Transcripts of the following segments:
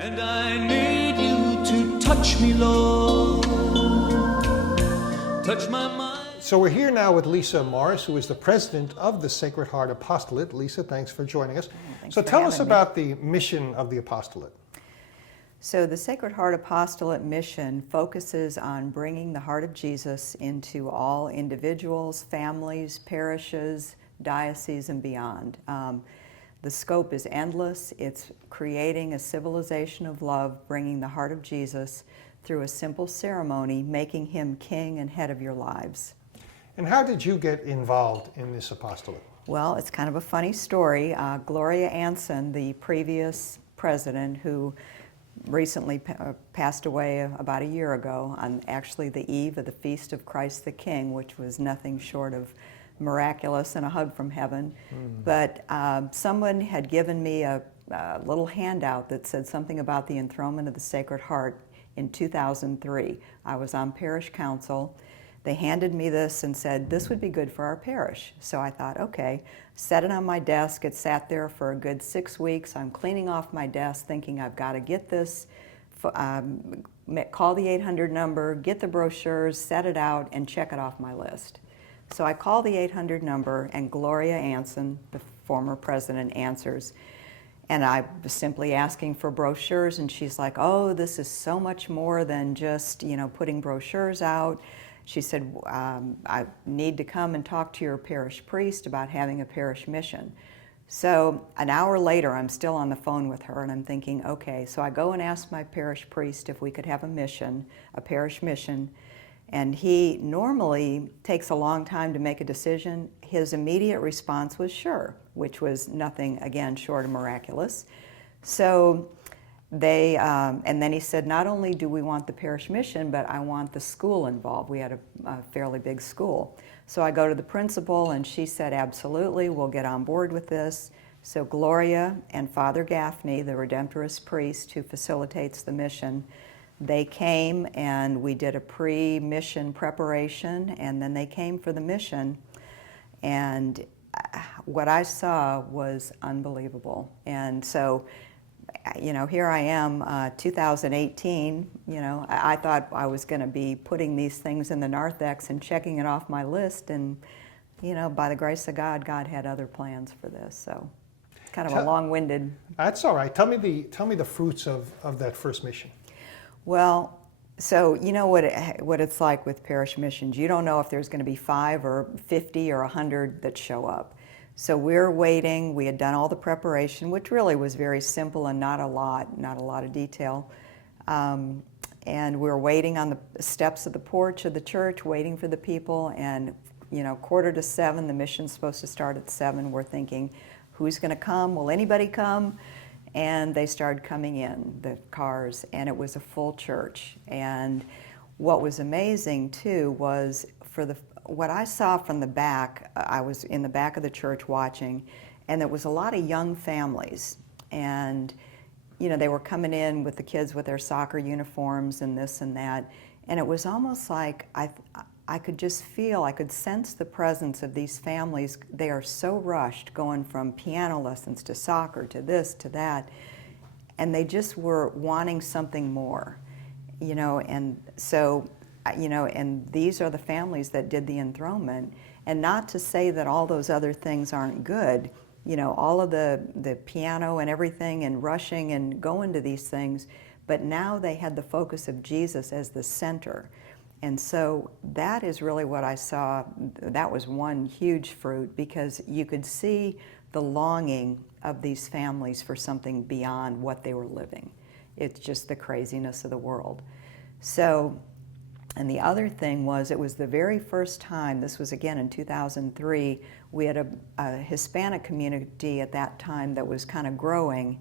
And I need you to touch me, Lord. Touch my mind. So we're here now with Lisa Morris, who is the president of the Sacred Heart Apostolate. Lisa, thanks for joining us. So tell us about the mission of the apostolate. So the Sacred Heart Apostolate mission focuses on bringing the heart of Jesus into all individuals, families, parishes, dioceses, and beyond. The scope is endless. It's creating a civilization of love, bringing the heart of Jesus through a simple ceremony, making him king and head of your lives. And how did you get involved in this apostolate? Well, it's kind of a funny story. Gloria Anson, the previous president, who recently passed away about a year ago on actually the eve of the Feast of Christ the King, which was nothing short of miraculous and a hug from heaven. But someone had given me a little handout that said something about the enthronement of the Sacred Heart in 2003. I was on parish council. They handed me this and said, this would be good for our parish. So I thought, okay, set it on my desk. It sat there for a good 6 weeks. I'm cleaning off my desk thinking I've got to get this, call the 800 number, get the brochures, set it out, and check it off my list. So I call the 800 number, and Gloria Anson, the former president, answers. And I was simply asking for brochures, and she's like, oh, this is so much more than just, putting brochures out. She said, I need to come and talk to your parish priest about having a parish mission. So an hour later, I'm still on the phone with her, and I'm thinking, okay, so I go and ask my parish priest if we could have a mission, a parish mission, and he normally takes a long time to make a decision. His immediate response was sure, which was nothing, again, short of miraculous. So they, and then he said, not only do we want the parish mission, but I want the school involved. We had a fairly big school. So I go to the principal, and she said, absolutely, we'll get on board with this. So Gloria and Father Gaffney, the Redemptorist priest who facilitates the mission, they came and we did a pre-mission preparation, and then they came for the mission. And what I saw was unbelievable. And so, here I am, 2018, I thought I was going to be putting these things in the narthex and checking it off my list, and, by the grace of God, God had other plans for this, so kind of a long-winded. That's all right. Tell me the fruits of that first mission. Well, so what it's like with parish missions. You don't know if there's going to be 5 or 50 or 100 that show up. So we're waiting. We had done all the preparation, which really was very simple and not a lot of detail. And we were waiting on the steps of the porch of the church, waiting for the people. And 6:45, the mission's supposed to start at 7. We're thinking, who's going to come? Will anybody come? And they started coming in, the cars, and it was a full church. And what was amazing too was what I saw from the back. I was in the back of the church watching, and there was a lot of young families, and they were coming in with the kids with their soccer uniforms and this and that, and it was almost like I could just feel, I could sense the presence of these families. They are so rushed, going from piano lessons to soccer to this to that, and they just were wanting something more, and so and these are the families that did the enthronement. And not to say that all those other things aren't good, all of the piano and everything and rushing and going to these things, but now they had the focus of Jesus as the center. And so that is really what I saw. That was one huge fruit, because you could see the longing of these families for something beyond what they were living. It's just the craziness of the world. So, and the other thing was, it was the very first time, this was again in 2003, we had a Hispanic community at that time that was kind of growing,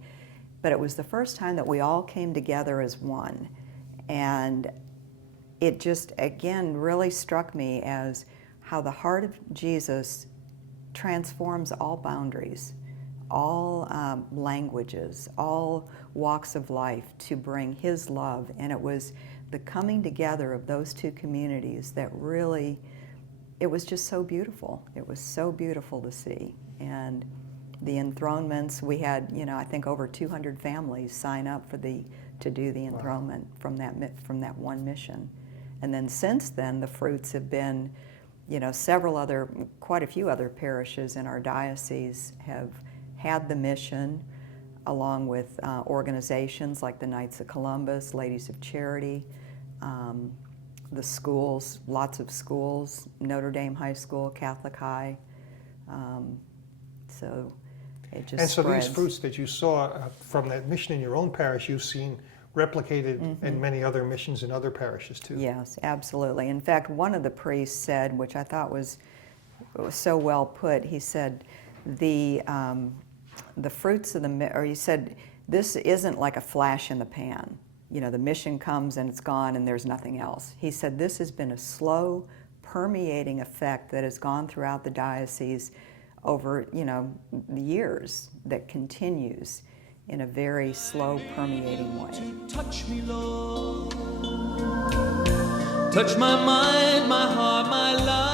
but it was the first time that we all came together as one. And it just, again, really struck me as how the heart of Jesus transforms all boundaries, all languages, all walks of life to bring his love. And it was the coming together of those two communities that really, it was just so beautiful. It was so beautiful to see. And The enthronements, we had, I think over 200 families sign up to do the enthronement from that one mission. And then since then, the fruits have been, quite a few other parishes in our diocese have had the mission, along with organizations like the Knights of Columbus, Ladies of Charity, the schools, lots of schools, Notre Dame High School, Catholic High. So it just And so spreads. these fruits that you saw from that mission in your own parish, you've seen replicated in many other missions in other parishes too. Yes, absolutely. In fact, one of the priests said, which I thought was so well put, he said, the fruits of he said, this isn't like a flash in the pan. The mission comes and it's gone and there's nothing else. He said this has been a slow, permeating effect that has gone throughout the diocese over, the years, that continues in a very slow, permeating way. Touch me, Lord. Touch my mind, my heart, my life.